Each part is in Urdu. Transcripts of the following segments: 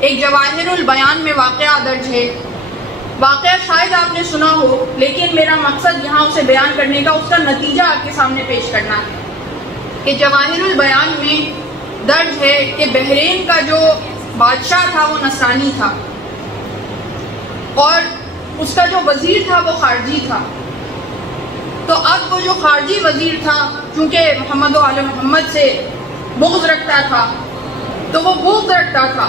ایک جواہر البیان میں واقعہ درج ہے. واقعہ شاید آپ نے سنا ہو، لیکن میرا مقصد یہاں اسے بیان کرنے کا، اس کا نتیجہ آپ کے سامنے پیش کرنا ہے. کہ جواہر البیان میں درج ہے کہ بحرین کا جو بادشاہ تھا وہ نصرانی تھا، اور اس کا جو وزیر تھا وہ خارجی تھا. تو اب وہ جو خارجی وزیر تھا، چونکہ محمد و آل محمد سے بغض رکھتا تھا، تو وہ بغض رکھتا تھا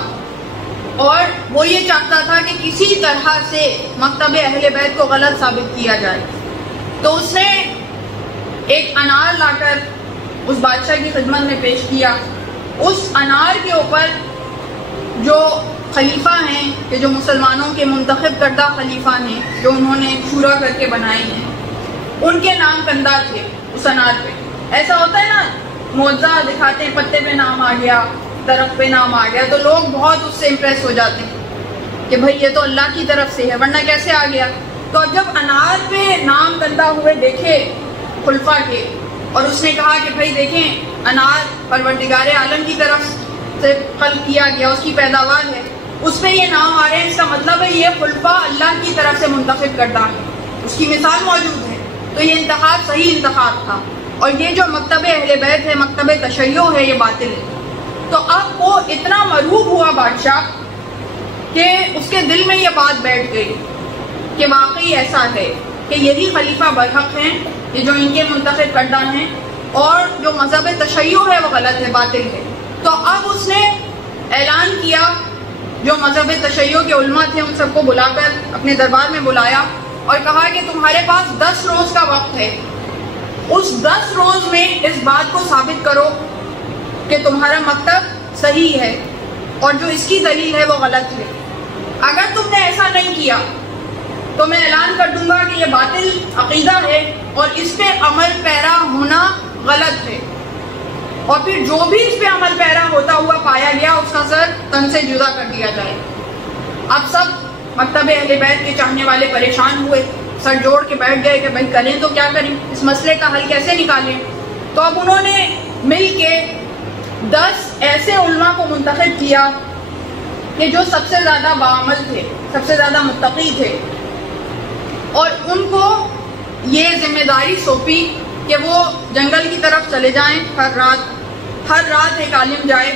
اور وہ یہ چاہتا تھا کہ کسی طرح سے مکتب اہل بیت کو غلط ثابت کیا جائے. تو اس نے ایک انار لا کر اس بادشاہ کی خدمت میں پیش کیا. اس انار کے اوپر جو خلیفہ ہیں، کہ جو مسلمانوں کے منتخب کردہ خلیفہ ہیں، جو انہوں نے شورا کر کے بنائے ہیں، ان کے نام کندہ تھے اس انار پہ. ایسا ہوتا ہے نا، معجزہ دکھاتے ہیں، پتے پہ نام آ گیا، درخت پہ نام آ گیا، تو لوگ بہت اس سے امپریس ہو جاتے ہیں کہ بھئی یہ تو اللہ کی طرف سے ہے، ورنہ کیسے آ گیا. تو جب انار پہ نام کندہ ہوئے دیکھے خلفاء کے، اور اس نے کہا کہ بھئی دیکھیں انار پروردگار عالم کی طرف سے خلق کیا گیا، اس کی پیداوار ہے، اس پہ یہ نام آ رہے ہیں، اس کا مطلب ہے یہ خلفاء اللہ کی طرف سے منتخب کردہ ہے، اس کی مثال موجود ہے. تو یہ انتخاب صحیح انتخاب تھا، اور یہ جو مکتب اہل بیت ہے، مکتب تشیع ہے، یہ باطل ہے. تو اب وہ اتنا مرعوب ہوا بادشاہ کہ اس کے دل میں یہ بات بیٹھ گئی کہ واقعی ایسا ہے کہ یہی خلیفہ برحق ہیں، یہ جو ان کے منتخب کردہ ہیں، اور جو مذہب تشیع ہے وہ غلط ہے، باطل ہے. تو اب اس نے اعلان کیا، جو مذہب تشیع کے علماء تھے ان سب کو بلا کر اپنے دربار میں بلایا اور کہا کہ تمہارے پاس 10 روز کا وقت ہے، اس 10 روز میں اس بات کو ثابت کرو کہ تمہارا مکتب صحیح ہے اور جو اس کی دلیل ہے وہ غلط ہے. اگر تم نے ایسا نہیں کیا تو میں اعلان کر دوں گا کہ یہ باطل عقیدہ ہے اور اس پہ عمل پیرا ہونا غلط ہے، اور پھر جو بھی اس پہ عمل پیرا ہوتا ہوا پایا گیا اس کا سر تن سے جدا کر دیا جائے. اب سب مکتب اہل بیت کے چاہنے والے پریشان ہوئے، سر جوڑ کے بیٹھ گئے کہ بھائی کریں تو کیا کریں، اس مسئلے کا حل کیسے نکالیں. تو اب انہوں نے مل کے 10 ایسے علماء کو منتخب کیا کہ جو سب سے زیادہ باعمل تھے، سب سے زیادہ متقی تھے، اور ان کو یہ ذمہ داری سونپی کہ وہ جنگل کی طرف چلے جائیں ہر رات ایک عالم جائے،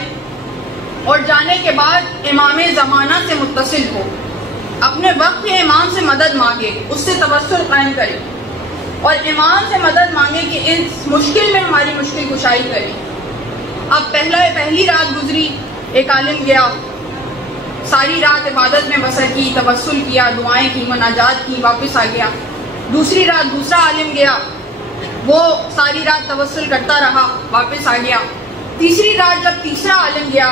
اور جانے کے بعد امام زمانہ سے متصل ہو، اپنے وقت کے امام سے مدد مانگے، اس سے توسل قائم کرے، اور امام سے مدد مانگے کہ اس مشکل میں ہماری مشکل کشائی کرے. اب پہلی رات گزری، ایک عالم گیا، ساری رات عبادت میں بسر کی، توسل کیا، دعائیں کی، مناجات کی، واپس آ گیا. دوسری رات دوسرا عالم گیا، وہ ساری رات توسل کرتا رہا، واپس آ گیا. تیسری رات جب تیسرا عالم گیا،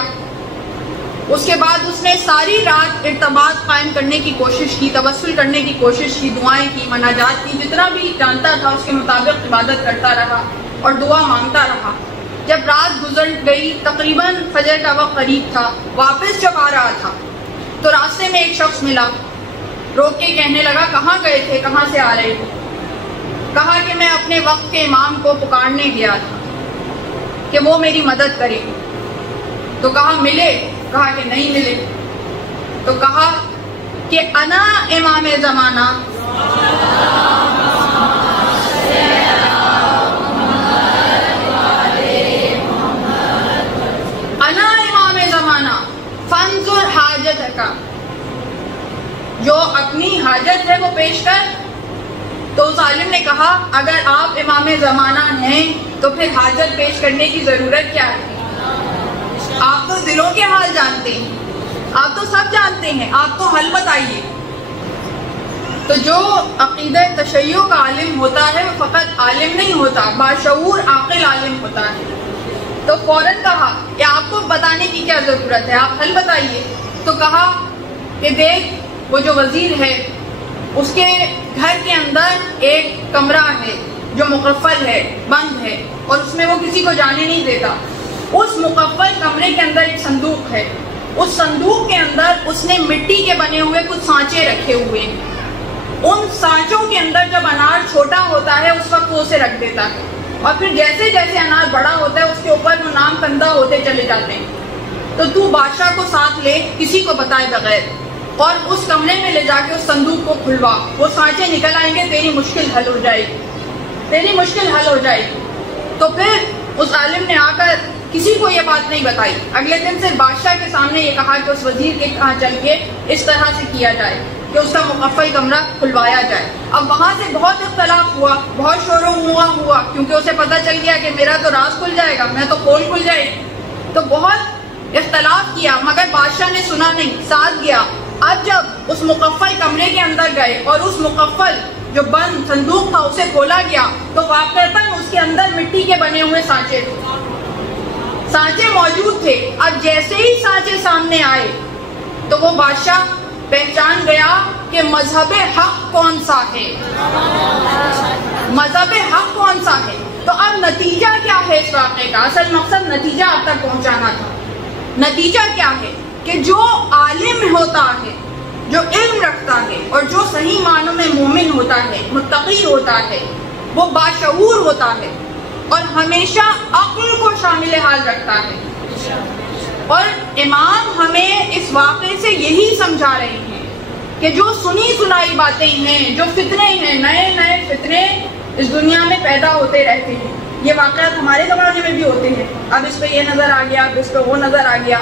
اس کے بعد اس نے ساری رات ارتباط قائم کرنے کی کوشش کی، توسل کرنے کی کوشش کی، دعائیں کی، مناجات کی، جتنا بھی جانتا تھا اس کے مطابق عبادت کرتا رہا اور دعا مانگتا رہا. جب رات گزر گئی، تقریباً فجر کا وقت قریب تھا، واپس جب آ رہا تھا تو راستے میں ایک شخص ملا، روک کے کہنے لگا کہاں گئے تھے، کہاں سے آ رہے تھے. کہا کہ میں اپنے وقت کے امام کو پکارنے گیا تھا کہ وہ میری مدد کرے. تو کہا ملے؟ کہا کہ نہیں ملے. تو کہا کہ انا امام زمانہ، انا امام زمانہ فانظر حاجتک، جو اپنی حاجت ہے وہ پیش کر. تو اس عالم نے کہا اگر آپ امام زمانہ ہیں تو پھر حاجت پیش کرنے کی ضرورت کیا ہے؟ آپ تو دلوں کے حال جانتے ہیں، آپ تو سب جانتے ہیں، آپ تو حل بتائیے. تو جو عقیدہ تشیع کا عالم ہوتا ہے وہ فقط عالم نہیں ہوتا، باشعور عاقل عالم ہوتا ہے. تو فوراً کہا کہ آپ کو بتانے کی کیا ضرورت ہے، آپ حل بتائیے. تو کہا کہ دیکھ وہ جو وزیر ہے اس کے گھر کے اندر ایک کمرہ ہے جو مقفل ہے، بند ہے، اور اس میں وہ کسی کو جانے نہیں دیتا. اس مقفل کمرے کے اندر ایک صندوق ہے، اس صندوق کے اندر اس نے مٹی کے بنے ہوئے کچھ سانچے رکھے ہوئے ہیں. ان سانچوں کے اندر جب انار چھوٹا ہوتا ہے اس وقت وہ اسے رکھ دیتا ہے، اور پھر جیسے جیسے انار بڑا ہوتا ہے اس کے اوپر وہ نام کندہ ہوتے چلے جاتے ہیں. تو تو بادشاہ کو ساتھ لے، کسی کو بتائے بغیر، اور اس کمرے میں لے جا کے اس صندوق کو کھلوا، وہ سانچے نکل آئیں گے، تیری مشکل حل ہو جائے گی، تیری مشکل حل ہو جائے گی۔ تو پھر اس عالم نے آ کر کسی کو یہ بات نہیں بتائی، اگلے دن سے بادشاہ کے سامنے یہ کہا کہ اس وزیر کے کہاں چل کے اس طرح سے کیا جائے کہ اس کا مقفل کمرہ کھلوایا جائے۔ اب وہاں سے بہت اختلاف ہوا، بہت شور و غوغا ہوا، کیونکہ اسے پتہ چل گیا کہ میرا تو راز کھل جائے گا، میں تو پول کھل جائے گی، تو بہت اختلاف کیا، مگر بادشاہ نے سنا نہیں، ساتھ گیا۔ اب جب اس مقفل کمرے کے اندر گئے اور اس مقفل جو بند صندوق تھا اسے کھولا گیا تو واقعتاً اس کے اندر مٹی کے بنے ہوئے سانچے موجود تھے۔ اب جیسے ہی سانچے سامنے آئے تو وہ بادشاہ پہچان گیا کہ مذہب حق کون سا ہے، مذہب حق کون سا ہے۔ تو اب نتیجہ کیا ہے اس واقعے کا؟ اصل مقصد نتیجہ اب تک پہنچانا تھا۔ نتیجہ کیا ہے کہ جو عالم ہوتا ہے، جو علم رکھتا ہے اور جو صحیح معنوں میں مومن ہوتا ہے، متقی ہوتا ہے، وہ باشعور ہوتا ہے اور ہمیشہ عقل کو شامل حال رکھتا ہے۔ اور امام ہمیں اس واقعے سے یہی سمجھا رہے ہیں کہ جو سنی سنائی باتیں ہیں، جو فتنے ہیں، نئے نئے فتنے اس دنیا میں پیدا ہوتے رہتے ہیں، یہ واقعات ہمارے زمانے میں بھی ہوتے ہیں، اب اس پہ یہ نظر آ گیا، اب اس پہ وہ نظر آ گیا،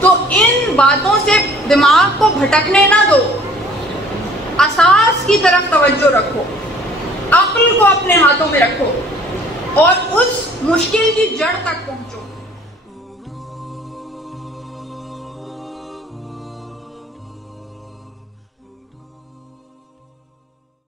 تو ان باتوں سے دماغ کو بھٹکنے نہ دو، اساس کی طرف توجہ رکھو، عقل کو اپنے ہاتھوں میں رکھو اور اس مشکل کی جڑ تک پہنچو۔